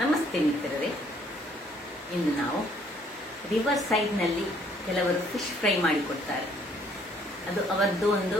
ನಮಸ್ತೆ ಮಿತ್ರರೇ, ಇಂದು ನಾವು ರಿವರ್ ಸೈಡ್ನಲ್ಲಿ ಕೆಲವರು ಫಿಶ್ ಫ್ರೈ ಮಾಡಿಕೊಡ್ತಾರೆ. ಅದು ಅವರದ್ದು ಒಂದು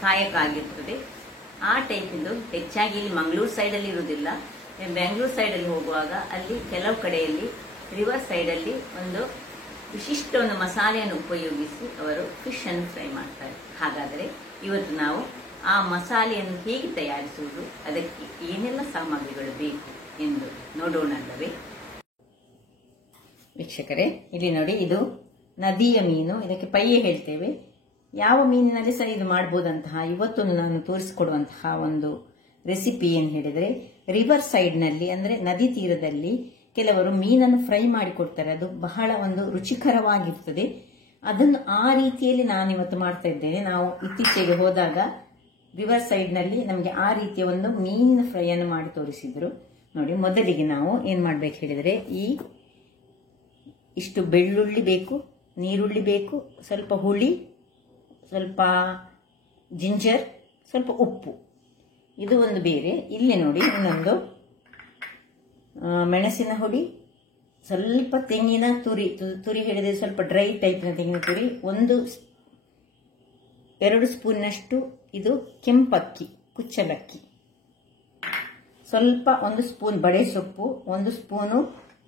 ಕಾಯಕ ಆಗಿರ್ತದೆ. ಆ ಟೈಪಿಂದು ಹೆಚ್ಚಾಗಿ ಇಲ್ಲಿ ಮಂಗಳೂರು ಸೈಡಲ್ಲಿ ಇರುವುದಿಲ್ಲ. ಬೆಂಗಳೂರು ಸೈಡಲ್ಲಿ ಹೋಗುವಾಗ ಅಲ್ಲಿ ಕೆಲವು ಕಡೆಯಲ್ಲಿ ರಿವರ್ ಸೈಡಲ್ಲಿ ಒಂದು ವಿಶಿಷ್ಟ ಒಂದು ಮಸಾಲೆಯನ್ನು ಉಪಯೋಗಿಸಿ ಅವರು ಫಿಶ್ ಅನ್ನು ಫ್ರೈ ಮಾಡ್ತಾರೆ. ಹಾಗಾದರೆ ಇವತ್ತು ನಾವು ಆ ಮಸಾಲೆಯನ್ನು ಹೇಗೆ ತಯಾರಿಸುವುದು, ಅದಕ್ಕೆ ಏನೆಲ್ಲ ಸಾಮಗ್ರಿಗಳು ಬೇಕು ಎಂದು ನೋಡೋಣಲ್ಲವೇ? ವೀಕ್ಷಕರೇ, ಇಲ್ಲಿ ನೋಡಿ, ಇದು ನದಿಯ ಮೀನು. ಇದಕ್ಕೆ ಪಯ್ಯೆ ಹೇಳ್ತೇವೆ. ಯಾವ ಮೀನಿನಲ್ಲಿ ಸಹ ಇದು ಮಾಡಬಹುದಂತಹ ಇವತ್ತು ನಾನು ತೋರಿಸಿಕೊಡುವಂತಹ ಒಂದು ರೆಸಿಪಿ ಏನು ಹೇಳಿದರೆ, ರಿವರ್ ಸೈಡ್ನಲ್ಲಿ ಅಂದರೆ ನದಿ ತೀರದಲ್ಲಿ ಕೆಲವರು ಮೀನನ್ನು ಫ್ರೈ ಮಾಡಿಕೊಡ್ತಾರೆ. ಅದು ಬಹಳ ಒಂದು ರುಚಿಕರವಾಗಿರ್ತದೆ. ಅದನ್ನು ಆ ರೀತಿಯಲ್ಲಿ ನಾನಿವತ್ತು ಮಾಡ್ತಾ ಇದ್ದೇನೆ. ನಾವು ಇತ್ತೀಚೆಗೆ ಹೋದಾಗ ರಿವರ್ ಸೈಡ್ನಲ್ಲಿ ನಮಗೆ ಆ ರೀತಿಯ ಒಂದು ಮೀನಿನ ಫ್ರೈ ಅನ್ನು ಮಾಡಿ ತೋರಿಸಿದ್ರು. ನೋಡಿ, ಮೊದಲಿಗೆ ನಾವು ಏನು ಮಾಡಬೇಕು ಹೇಳಿದರೆ, ಇಷ್ಟು ಬೆಳ್ಳುಳ್ಳಿ ಬೇಕು, ನೀರುಳ್ಳಿ ಬೇಕು, ಸ್ವಲ್ಪ ಹುಳಿ, ಸ್ವಲ್ಪ ಜಿಂಜರ್, ಸ್ವಲ್ಪ ಉಪ್ಪು, ಇದು ಒಂದು ಬೇರೆ. ಇಲ್ಲಿ ನೋಡಿ, ಇನ್ನೊಂದು ಮೆಣಸಿನ ಹುಡಿ, ಸ್ವಲ್ಪ ತೆಂಗಿನ ತುರಿ ಹಿಡಿದ್ರೆ ಸ್ವಲ್ಪ ಡ್ರೈ ಟೈಪ್ನ ತೆಂಗಿನ ತುರಿ, 2 ಸ್ಪೂನ್ನಷ್ಟು ಇದು ಕೆಂಪಕ್ಕಿ, ಕುಚ್ಚಲಕ್ಕಿ, ಸ್ವಲ್ಪ 1 ಸ್ಪೂನ್ ಬಡೆ ಸೊಪ್ಪು, 1 ಸ್ಪೂನು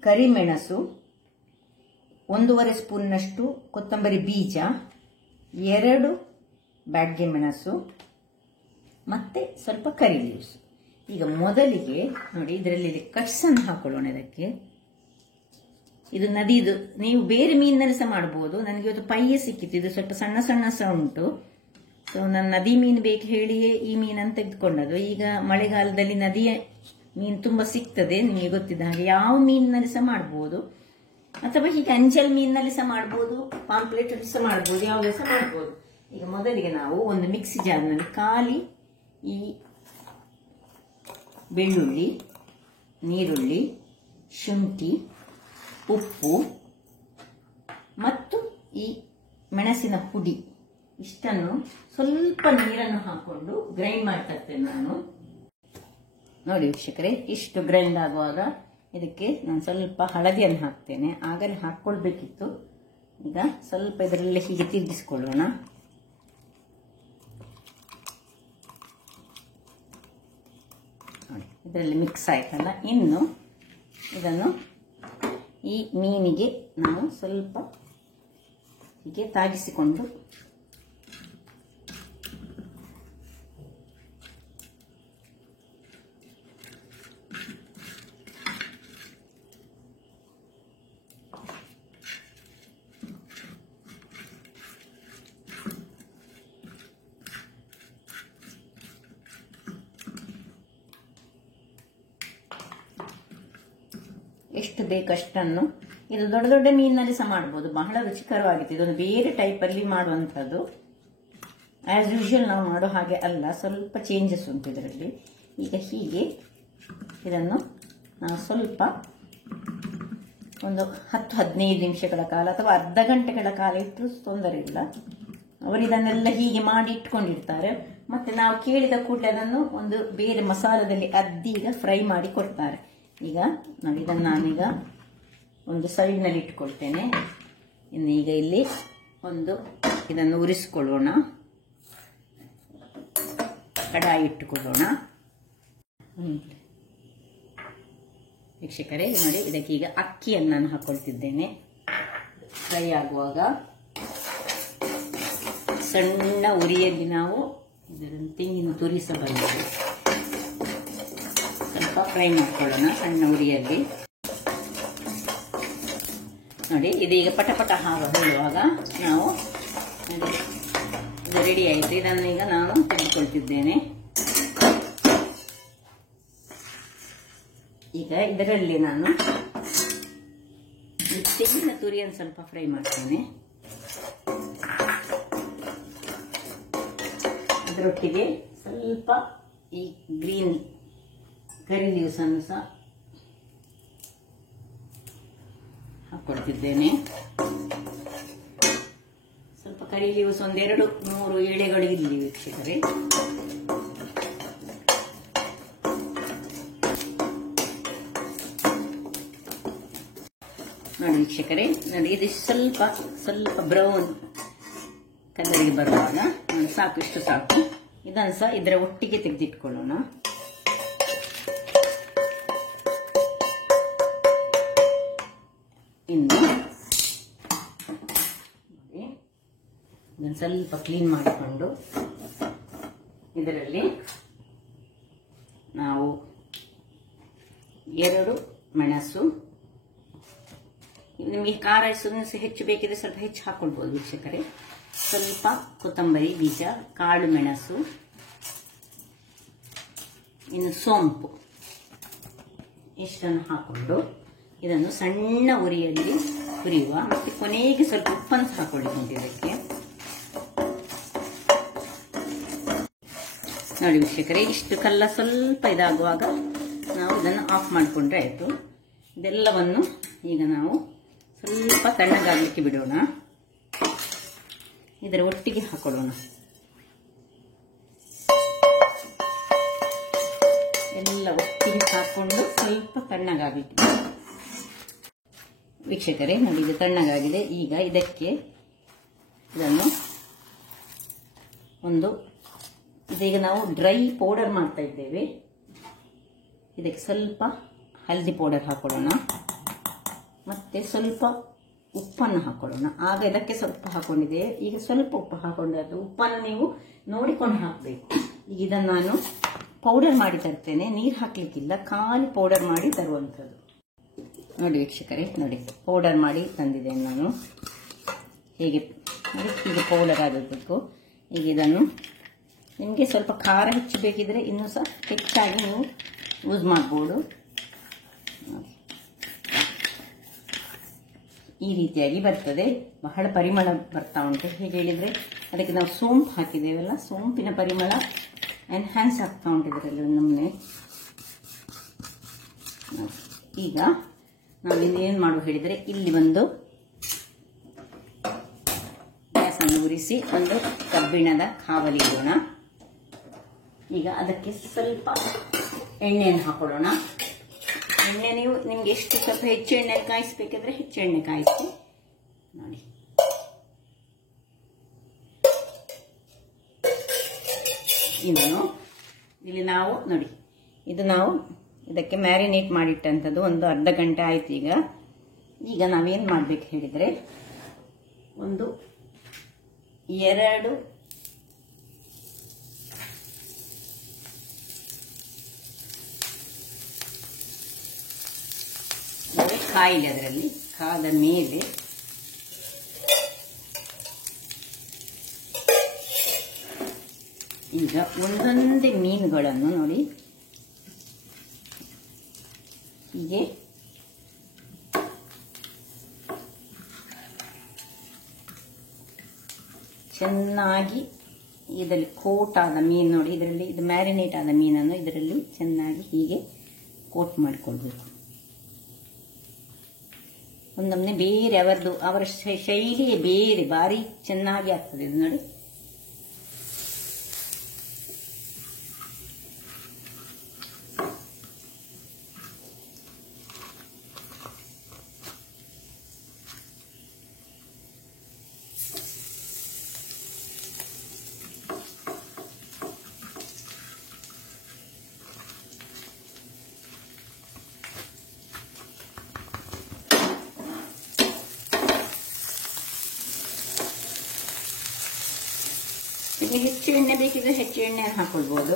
ಕರಿಮೆಣಸು, 1.5 ಸ್ಪೂನ್ನಷ್ಟು ಕೊತ್ತಂಬರಿ ಬೀಜ, 2 ಬ್ಯಾಡ್ಗೆ ಮೆಣಸು, ಮತ್ತೆ ಸ್ವಲ್ಪ ಕರಿ ಲೀವ್ಸ್. ಈಗ ಮೊದಲಿಗೆ ನೋಡಿ, ಇದರಲ್ಲಿ ಕಟ್ಸ್ ಅನ್ನು ಹಾಕೊಳ್ಳೋಣ. ಇದಕ್ಕೆ ಇದು ನದಿದು, ನೀವು ಬೇರೆ ಮೀನಿನಲ್ಲಿ ಸಹ ಮಾಡಬಹುದು. ನನಗೆ ಇವತ್ತು ಪಯ್ಯೆ ಸಿಕ್ಕಿತ್ತು. ಇದು ಸ್ವಲ್ಪ ಸಣ್ಣ ಸಣ್ಣ ಸಹ ಉಂಟು. ಸೊ ನಾನು ನದಿ ಮೀನು ಬೇಕು ಹೇಳಿಯೇ ಈ ಮೀನನ್ನು ತೆಗೆದುಕೊಂಡದ್ದು. ಈಗ ಮಳೆಗಾಲದಲ್ಲಿ ನದಿಯ ಮೀನು ತುಂಬಾ ಸಿಗ್ತದೆ, ನಿಮಗೆ ಗೊತ್ತಿದ್ದ ಹಾಗೆ. ಯಾವ ಮೀನಿನಲ್ಲಿ ಸಹ ಮಾಡಬಹುದು, ಅಥವಾ ಹೀಗೆ ಅಂಜಲ್ ಮೀನಿನಲ್ಲಿ ಸಹ ಮಾಡಬಹುದು, ಪಾಂಪ್ಲೆಟ್ ಸಹ ಮಾಡಬಹುದು, ಯಾವುದೇ ಸಹ ಮಾಡಬಹುದು. ಈಗ ಮೊದಲಿಗೆ ನಾವು ಒಂದು ಮಿಕ್ಸಿ ಜಾರ್ನಲ್ಲಿ ಖಾಲಿ ಈ ಬೆಳ್ಳುಳ್ಳಿ, ನೀರುಳ್ಳಿ, ಶುಂಠಿ, ಉಪ್ಪು ಮತ್ತು ಈ ಮೆಣಸಿನ ಪುಡಿ ಇಷ್ಟನ್ನು ಸ್ವಲ್ಪ ನೀರನ್ನು ಹಾಕೊಂಡು ಗ್ರೈಂಡ್ ಮಾಡ್ತಾ ಇರ್ತೇನೆ ನಾನು. ನೋಡಿ ವೀಕ್ಷಕರೇ, ಇಷ್ಟು ಗ್ರೈಂಡ್ ಆಗುವಾಗ ಇದಕ್ಕೆ ನಾನು ಸ್ವಲ್ಪ ಹಳದಿಯನ್ನು ಹಾಕ್ತೇನೆ. ಆಗಲೇ ಹಾಕ್ಕೊಳ್ಬೇಕಿತ್ತು. ಈಗ ಸ್ವಲ್ಪ ಇದರಲ್ಲಿ ಹೀಗೆ ತಿರುಗಿಸ್ಕೊಳ್ಳೋಣ. ನೋಡಿ, ಇದರಲ್ಲಿ ಮಿಕ್ಸ್ ಆಯ್ತಲ್ಲ. ಇನ್ನು ಇದನ್ನು ಈ ಮೀನಿಗೆ ನಾವು ಸ್ವಲ್ಪ ಹೀಗೆ ತಾಗಿಸಿಕೊಂಡು ಎಷ್ಟು ಬೇಕಷ್ಟನ್ನು. ಇದು ದೊಡ್ಡ ದೊಡ್ಡ ಮೀನಿನಲ್ಲಿ ಸಹ ಮಾಡಬಹುದು, ಬಹಳ ರುಚಿಕರವಾಗಿತ್ತು. ಇದೊಂದು ಬೇರೆ ಟೈಪ್ ಅಲ್ಲಿ ಮಾಡುವಂಥದ್ದು. ಆಸ್ ಯೂಶುವಲ್ ನಾವು ಮಾಡೋ ಹಾಗೆ ಅಲ್ಲ, ಸ್ವಲ್ಪ ಚೇಂಜಸ್ ಉಂಟು ಇದರಲ್ಲಿ. ಈಗ ಹೀಗೆ ಇದನ್ನು ನಾವು ಸ್ವಲ್ಪ ಒಂದು 10-15 ನಿಮಿಷಗಳ ಕಾಲ ಅಥವಾ ಅರ್ಧ ಗಂಟೆಗಳ ಕಾಲ ಇಟ್ಟರು ತೊಂದರೆ ಇಲ್ಲ. ಅವರು ಇದನ್ನೆಲ್ಲ ಹೀಗೆ ಮಾಡಿ ಇಟ್ಕೊಂಡಿರ್ತಾರೆ. ಮತ್ತೆ ನಾವು ಕೇಳಿದ ಕೂಡಲೇ ಅದನ್ನು ಒಂದು ಬೇರೆ ಮಸಾಲದಲ್ಲಿ ಅದ್ದಿ ಈಗ ಫ್ರೈ ಮಾಡಿ ಕೊಡ್ತಾರೆ. ಈಗ ನೋಡಿ, ಇದನ್ನು ನಾನೀಗ ಒಂದು ಸೈಡ್ನಲ್ಲಿ ಇಟ್ಕೊಳ್ತೇನೆ. ಇನ್ನು ಈಗ ಇಲ್ಲಿ ಒಂದು ಇದನ್ನು ಉರಿಸ್ಕೊಳ್ಳೋಣ, ಕಡಾಯಿ ಇಟ್ಟುಕೊಳ್ಳೋಣ. ವೀಕ್ಷಕರೇ ನೋಡಿ, ಇದಕ್ಕೆ ಈಗ ಅಕ್ಕಿಯನ್ನು ನಾನು ಹಾಕೊಳ್ತಿದ್ದೇನೆ. ಫ್ರೈ ಆಗುವಾಗ ಸಣ್ಣ ಉರಿಯಲ್ಲಿ ನಾವು ಇದನ್ನು ತೆಂಗಿನ ತುರಿ ಸಹ ಬಂದಿದೆ, ಸ್ವಲ್ಪ ಫ್ರೈ ಮಾಡ್ಕೊಳ್ಳೋಣ ಸಣ್ಣ ಉರಿಯಲ್ಲಿ. ನೋಡಿ, ಇದೀಗ ಪಟಪಟ ಹೇಳುವಾಗ ನಾವು ಇದು ರೆಡಿ ಆಯಿತು. ಇದನ್ನು ಈಗ ನಾನು ತೆಗೆದುಕೊಳ್ತಿದ್ದೇನೆ. ಈಗ ಇದರಲ್ಲಿ ನಾನು ಈ ತೆಂಗಿನ ತುರಿಯನ್ನು ಸ್ವಲ್ಪ ಫ್ರೈ ಮಾಡ್ತೇನೆ. ಅದರೊಟ್ಟಿಗೆ ಸ್ವಲ್ಪ ಈ ಗ್ರೀನ್ ಕರಿ ಲೀವ್ಸ್ ಅನ್ನು ಸಹ ಹಾಕೊಳ್ತಿದ್ದೇನೆ. ಸ್ವಲ್ಪ ಕರಿ ಲೀವ್ಸ್ 2-3 ಎಳೆಗಳು ಇರಲಿ ವೀಕ್ಷಕರೇ. ನೋಡಿ ವೀಕ್ಷಕರೇ, ನೋಡಿ ಇದು ಸ್ವಲ್ಪ ಸ್ವಲ್ಪ ಬ್ರೌನ್ ಕಲರಿಗೆ ಬರುವಾಗ ಸಾಕು, ಇಷ್ಟು ಸಾಕು. ಇದನ್ನು ಸಹ ಇದರ ಒಟ್ಟಿಗೆ ತೆಗೆದಿಟ್ಕೊಳ್ಳೋಣ. ಇನ್ನು ಇದನ್ನು ಸ್ವಲ್ಪ ಕ್ಲೀನ್ ಮಾಡಿಕೊಂಡು ಇದರಲ್ಲಿ ನಾವು 2 ಮೆಣಸು, ನಿಮಗೆ ಖಾರ ಹೆಚ್ಚು ಬೇಕಿದ್ರೆ ಸ್ವಲ್ಪ ಹೆಚ್ಚು ಹಾಕೊಳ್ಬಹುದು ವೀಕ್ಷಕರೇ. ಸ್ವಲ್ಪ ಕೊತ್ತಂಬರಿ ಬೀಜ, ಕಾಳು ಮೆಣಸು, ಇನ್ನು ಸೋಂಪು ಇಷ್ಟನ್ನು ಹಾಕೊಂಡು ಇದನ್ನು ಸಣ್ಣ ಉರಿಯಲ್ಲಿ ಹುರಿಯುವ. ಮತ್ತೆ ಕೊನೆಗೆ ಸ್ವಲ್ಪ ಉಪ್ಪನ್ನು ಹಾಕೊಳ್ಳಿ ಇದಕ್ಕೆ. ನೋಡಿ ವೀಕ್ಷಕರೇ, ಇಷ್ಟು ಕಲ್ಲ ಸ್ವಲ್ಪ ಇದಾಗುವಾಗ ನಾವು ಇದನ್ನು ಆಫ್ ಮಾಡಿಕೊಂಡ್ರೆ ಆಯಿತು. ಇದೆಲ್ಲವನ್ನು ಈಗ ನಾವು ಸ್ವಲ್ಪ ತಣ್ಣಗಾಗಲಿಕ್ಕೆ ಬಿಡೋಣ. ಇದರ ಒಟ್ಟಿಗೆ ಹಾಕೊಳ್ಳೋಣ. ಎಲ್ಲ ಒಟ್ಟಿಗೆ ಹಾಕೊಂಡು ಸ್ವಲ್ಪ ತಣ್ಣಗಾಗಲಿಕ್ಕೆ ವೀಕ್ಷಕರೇ. ನೋಡಿ ಇದು ತಣ್ಣಗಾಗಿದೆ. ಈಗ ಇದಕ್ಕೆ ಇದನ್ನು ಇದೀಗ ನಾವು ಡ್ರೈ ಪೌಡರ್ ಮಾಡ್ತಾ ಇದ್ದೇವೆ. ಇದಕ್ಕೆ ಸ್ವಲ್ಪ ಹಳದಿ ಪೌಡರ್ ಹಾಕೊಳ್ಳೋಣ, ಮತ್ತೆ ಸ್ವಲ್ಪ ಉಪ್ಪನ್ನು ಹಾಕೊಳ್ಳೋಣ. ಆಗ ಇದಕ್ಕೆ ಸ್ವಲ್ಪ ಹಾಕೊಂಡಿದ್ದೇವೆ, ಈಗ ಸ್ವಲ್ಪ ಉಪ್ಪು ಹಾಕೊಂಡದ್ದು. ಉಪ್ಪನ್ನು ನೀವು ನೋಡಿಕೊಂಡು ಹಾಕಬೇಕು. ಈಗ ಇದನ್ನು ನಾನು ಪೌಡರ್ ಮಾಡಿ ತರ್ತೇನೆ, ನೀರು ಹಾಕ್ಲಿಕ್ಕಿಲ್ಲ, ಖಾಲಿ ಪೌಡರ್ ಮಾಡಿ ತರುವಂಥದ್ದು. ನೋಡಿ ವೀಕ್ಷಕರೇ, ನೋಡಿ ಪೌಡರ್ ಮಾಡಿ ತಂದಿದ್ದೇನೆ ನಾನು. ಹೀಗೆ ಪೌಡರ್ ಆಗಬೇಕು. ಈಗ ಇದನ್ನು ನಿಮಗೆ ಸ್ವಲ್ಪ ಖಾರ ಹೆಚ್ಚು ಬೇಕಿದ್ರೆ ಇನ್ನೂ ಸಹ ಹೆಚ್ಚಾಗಿ ನೀವು ಯೂಸ್ ಮಾಡ್ಬೋದು. ಈ ರೀತಿಯಾಗಿ ಬರ್ತದೆ, ಬಹಳ ಪರಿಮಳ ಬರ್ತಾ ಉಂಟು. ಹೇಗೆ ಹೇಳಿದ್ರೆ ಅದಕ್ಕೆ ನಾವು ಸೋಂಪು ಹಾಕಿದ್ದೇವಲ್ಲ, ಸೋಂಪಿನ ಪರಿಮಳ ಎನ್ಹ್ಯಾನ್ಸ್ ಆಗ್ತಾ ಉಂಟು ಇದರಲ್ಲಿ ನಮ್ಮನೆ. ಈಗ ನಾವು ಇನ್ನೇನು ಮಾಡುವ ಹೇಳಿದರೆ, ಇಲ್ಲಿ ಒಂದು ಗ್ಯಾಸನ್ನು ಉರಿಸಿ ಒಂದು ಕಬ್ಬಿಣದ ಕಾವಲಿ ಇಡೋಣ. ಈಗ ಅದಕ್ಕೆ ಸ್ವಲ್ಪ ಎಣ್ಣೆಯನ್ನು ಹಾಕೊಳ್ಳೋಣ. ಎಣ್ಣೆ ನೀವು ನಿಮ್ಗೆ ಎಷ್ಟು ಸ್ವಲ್ಪ ಹೆಚ್ಚು ಎಣ್ಣೆ ಕಾಯಿಸ್ಬೇಕಿದ್ರೆ ಹೆಚ್ಚು ಎಣ್ಣೆ ಕಾಯಿಸಿ. ನೋಡಿ ಇನ್ನು ಇಲ್ಲಿ ನಾವು ನೋಡಿ ಇದು ನಾವು ಇದಕ್ಕೆ ಮ್ಯಾರಿನೇಟ್ ಮಾಡಿಟ್ಟಂಥದ್ದು ಒಂದು ಅರ್ಧ ಗಂಟೆ ಆಯ್ತು. ಈಗ ನಾವೇನು ಮಾಡ್ಬೇಕು ಹೇಳಿದ್ರೆ, ಒಂದು 2 ಕಾಯಿಲೆ ಅದರಲ್ಲಿ ಕಾದ ಮೇಲೆ ಈಗ ಒಂದೊಂದೇ ಮೀನುಗಳನ್ನು ನೋಡಿ ಹೀಗೆ ಚೆನ್ನಾಗಿ ಇದರಲ್ಲಿ ಕೋಟ್ ಆದ ಮೀನು ನೋಡಿ, ಇದರಲ್ಲಿ ಇದು ಮ್ಯಾರಿನೇಟ್ ಆದ ಮೀನನ್ನು ಇದರಲ್ಲಿ ಚೆನ್ನಾಗಿ ಹೀಗೆ ಕೋಟ್ ಮಾಡಿಕೊಳ್ಬೇಕು. ಒಂದೊಮ್ಮೆ ಬೇರೆ ಅವರ ಶೈಲಿಯೇ ಬೇರೆ, ಭಾರಿ ಚೆನ್ನಾಗಿ ಆಗ್ತದೆ ಇದು ನೋಡಿ. ಹೆಚ್ಚು ಎಣ್ಣೆ ಬೇಕಿದ್ರೆ ಹೆಚ್ಚು ಎಣ್ಣೆ ಹಾಕೊಳ್ಬಹುದು.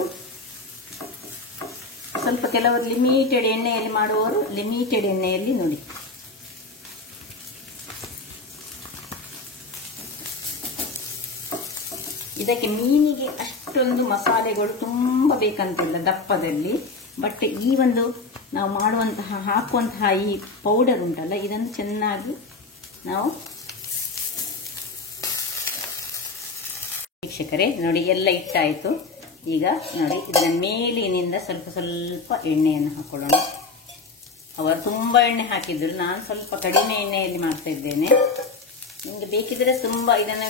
ಸ್ವಲ್ಪ ಕೆಲವರು ಲಿಮಿಟೆಡ್ ಎಣ್ಣೆಯಲ್ಲಿ ಮಾಡುವವರು ಲಿಮಿಟೆಡ್ ಎಣ್ಣೆಯಲ್ಲಿ ನೋಡಿ. ಇದಕ್ಕೆ ಮೀನಿಗೆ ಅಷ್ಟೊಂದು ಮಸಾಲೆಗಳು ತುಂಬಾ ಬೇಕಂತಿಲ್ಲ ದಪ್ಪದಲ್ಲಿ. ಬಟ್ ಈ ಒಂದು ನಾವು ಮಾಡುವಂತಹ ಹಾಕುವಂತಹ ಈ ಪೌಡರ್ ಉಂಟಲ್ಲ, ಇದನ್ನು ಚೆನ್ನಾಗಿ ನಾವು ವೀಕ್ಷಕರೇ ನೋಡಿ ಎಲ್ಲ ಇಟ್ಟಾಯಿತು. ಈಗ ನೋಡಿ ಇದರ ಮೇಲಿನಿಂದ ಸ್ವಲ್ಪ ಸ್ವಲ್ಪ ಎಣ್ಣೆಯನ್ನು ಹಾಕೊಳ್ಳೋಣ. ಅವರು ತುಂಬಾ ಎಣ್ಣೆ ಹಾಕಿದ್ರು, ನಾನು ಸ್ವಲ್ಪ ಕಡಿಮೆ ಎಣ್ಣೆಯಲ್ಲಿ ಮಾಡ್ತಾ ಇದ್ದೇನೆ. ನಿಮಗೆ ಬೇಕಿದ್ರೆ ತುಂಬಾ ಇದನ್ನು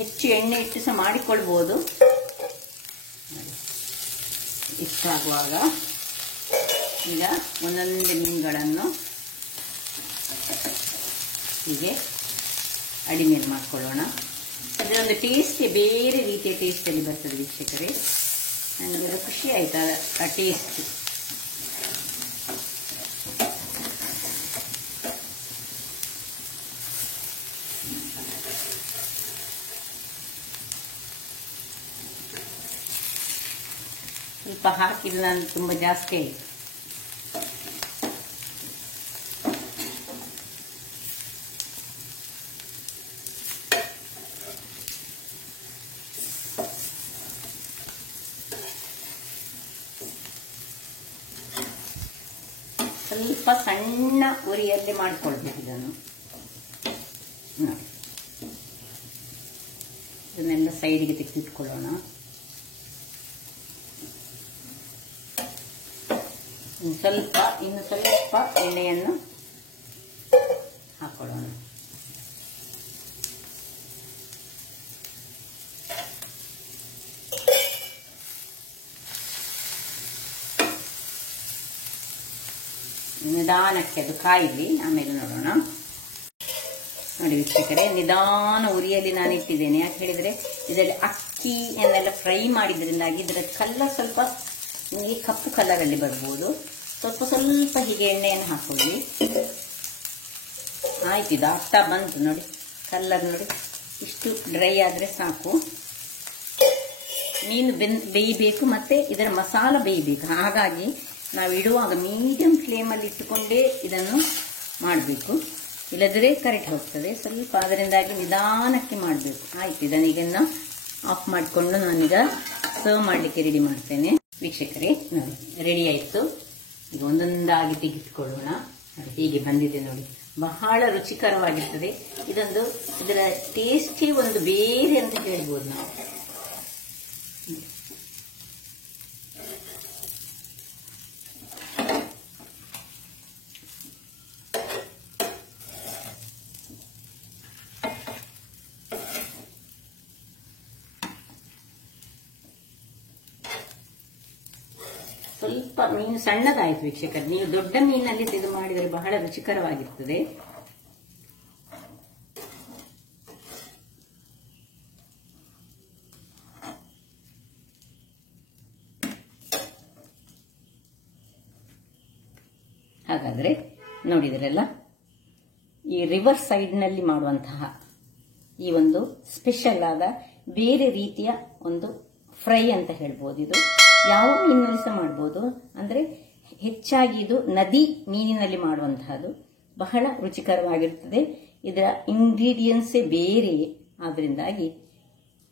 ಹೆಚ್ಚು ಎಣ್ಣೆ ಇಟ್ಟು ಸಹ ಮಾಡಿಕೊಳ್ಬಹುದು. ಇಷ್ಟಾಗುವಾಗ ಈಗ ಒಂದೊಂದೇ ಮೀನುಗಳನ್ನು ಹೀಗೆ ಅಡಿಮೇಲೆ ಮಾಡ್ಕೊಳ್ಳೋಣ. ಅದರೊಂದು ಟೇಸ್ಟೇ ಬೇರೆ ರೀತಿಯ ಟೇಸ್ಟಲ್ಲಿ ಬರ್ತದೆ ವೀಕ್ಷಕರೇ. ನನಗೆ ಅದು ಖುಷಿ ಆಯ್ತು ಆ ಟೇಸ್ಟ್. ಸ್ವಲ್ಪ ಹಾಕಿದ್ರೆ ನಾನು ತುಂಬ ಜಾಸ್ತಿ ಆಯಿತು. ಸ್ವಲ್ಪ ಸಣ್ಣ ಉರಿಯಲ್ಲಿ ಮಾಡಿಕೊಳ್ಬೇಕು ಇದನ್ನು. ನೋಡಿ, ಇದನ್ನೆಲ್ಲ ಸೈಡಿಗೆ ತೆಗೆದಿಟ್ಕೊಳ್ಳೋಣ. ಇನ್ನು ಸ್ವಲ್ಪ ಎಣ್ಣೆಯನ್ನು ಹಾಕೊಳ್ಳೋಣ. ನಿಧಾನಕ್ಕೆ ಅದು ಕಾಯಿಲಿ, ಆಮೇಲೆ ನೋಡೋಣ. ನೋಡಿ ವೀಕ್ಷಕರೇ, ನಿಧಾನ ಉರಿಯಲ್ಲಿ ನಾನು ಇಟ್ಟಿದ್ದೇನೆ. ಯಾಕೆ ಹೇಳಿದ್ರೆ ಇದರಲ್ಲಿ ಅಕ್ಕಿಯನ್ನೆಲ್ಲ ಫ್ರೈ ಮಾಡಿದ್ರಿಂದಾಗಿ ಇದರ ಕಲರ್ ಸ್ವಲ್ಪ ನಿಮಗೆ ಕಪ್ಪು ಕಲರಲ್ಲಿ ಬರ್ಬೋದು. ಸ್ವಲ್ಪ ಹೀಗೆ ಎಣ್ಣೆಯನ್ನು ಹಾಕೊಳ್ಳಿ. ಆಯ್ತು, ಇದು ಆಗ್ತಾ ಬಂತು ನೋಡಿ. ಕಲರ್ ನೋಡಿ, ಇಷ್ಟು ಡ್ರೈ ಆದರೆ ಸಾಕು. ಮೀನು ಬೇಯಬೇಕು ಮತ್ತೆ ಇದರ ಮಸಾಲ ಬೇಯಬೇಕು. ಹಾಗಾಗಿ ನಾವು ಇಡುವಾಗ ಮೀಡಿಯಂ ಫ್ಲೇಮಲ್ಲಿ ಇಟ್ಟುಕೊಂಡೇ ಇದನ್ನು ಮಾಡಬೇಕು, ಇಲ್ಲದ್ರೆ ಕರೆಕ್ಟ್ ಹೋಗ್ತದೆ. ಸ್ವಲ್ಪ ಅದರಿಂದಾಗಿ ನಿಧಾನಕ್ಕೆ ಮಾಡಬೇಕು. ಆಯ್ತು, ಇದನ್ನ ಆಫ್ ಮಾಡಿಕೊಂಡು ನಾನೀಗ ಸರ್ವ್ ಮಾಡಲಿಕ್ಕೆ ರೆಡಿ ಮಾಡ್ತೇನೆ. ವೀಕ್ಷಕರೇ ನೋಡಿ, ರೆಡಿ ಆಯಿತು. ಈಗ ಒಂದೊಂದಾಗಿ ತೆಗೆದುಕೊಳ್ಳೋಣ. ನೋಡಿ ಹೀಗೆ ಬಂದಿದೆ ನೋಡಿ, ಬಹಳ ರುಚಿಕರವಾಗಿರ್ತದೆ. ಇದರ ಟೇಸ್ಟೇ ಒಂದು ಬೇರೆ ಅಂತ ಹೇಳ್ಬೋದು ನಾವು. ಸ್ವಲ್ಪ ಮೀನು ಸಣ್ಣದಾಯಿತು ವೀಕ್ಷಕರು. ನೀವು ದೊಡ್ಡ ಮೀನಲ್ಲಿ ಇದು ಮಾಡಿದರೆ ಬಹಳ ರುಚಿಕರವಾಗಿರ್ತದೆ. ಹಾಗಾದ್ರೆ ನೋಡಿದ್ರಲ್ಲ, ಈ ರಿವರ್ ಸೈಡ್ನಲ್ಲಿ ಮಾಡುವಂತಹ ಈ ಒಂದು ಸ್ಪೆಷಲ್ ಆದ ಬೇರೆ ರೀತಿಯ ಒಂದು ಫ್ರೈ ಅಂತ ಹೇಳ್ಬೋದು. ಇದು ಯಾವ ಮೀನಿನಲ್ಲಿ ಸಹ ಮಾಡ್ಬೋದು, ಅಂದ್ರೆ ಹೆಚ್ಚಾಗಿ ಇದು ನದಿ ಮೀನಿನಲ್ಲಿ ಮಾಡುವಂತಹದ್ದು. ಬಹಳ ರುಚಿಕರವಾಗಿರ್ತದೆ. ಇದರ ಇಂಗ್ರೀಡಿಯೆಂಟ್ಸೇ ಬೇರೆ. ಆದ್ರಿಂದಾಗಿ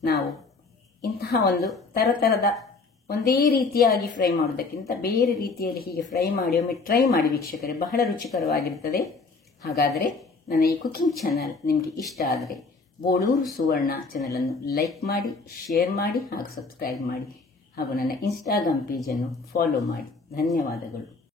ನಾವು ಇಂತಹ ಒಂದು ತರತರದ ಒಂದೇ ರೀತಿಯಾಗಿ ಫ್ರೈ ಮಾಡೋದಕ್ಕಿಂತ ಬೇರೆ ರೀತಿಯಲ್ಲಿ ಹೀಗೆ ಫ್ರೈ ಮಾಡಿ ಒಮ್ಮೆ ಟ್ರೈ ಮಾಡಿ ವೀಕ್ಷಕರೇ, ಬಹಳ ರುಚಿಕರವಾಗಿರ್ತದೆ. ಹಾಗಾದರೆ ನನ್ನ ಈ ಕುಕಿಂಗ್ ಚಾನಲ್ ನಿಮಗೆ ಇಷ್ಟ ಆದರೆ ಬೋಳೂರು ಸುವರ್ಣ ಚಾನಲ್ ಅನ್ನು ಲೈಕ್ ಮಾಡಿ, ಶೇರ್ ಮಾಡಿ ಹಾಗೂ ಸಬ್ಸ್ಕ್ರೈಬ್ ಮಾಡಿ ಹಾಗೂ ನನ್ನ ಇನ್ಸ್ಟಾಗ್ರಾಮ್ ಪೇಜನ್ನು ಫಾಲೋ ಮಾಡಿ. ಧನ್ಯವಾದಗಳು.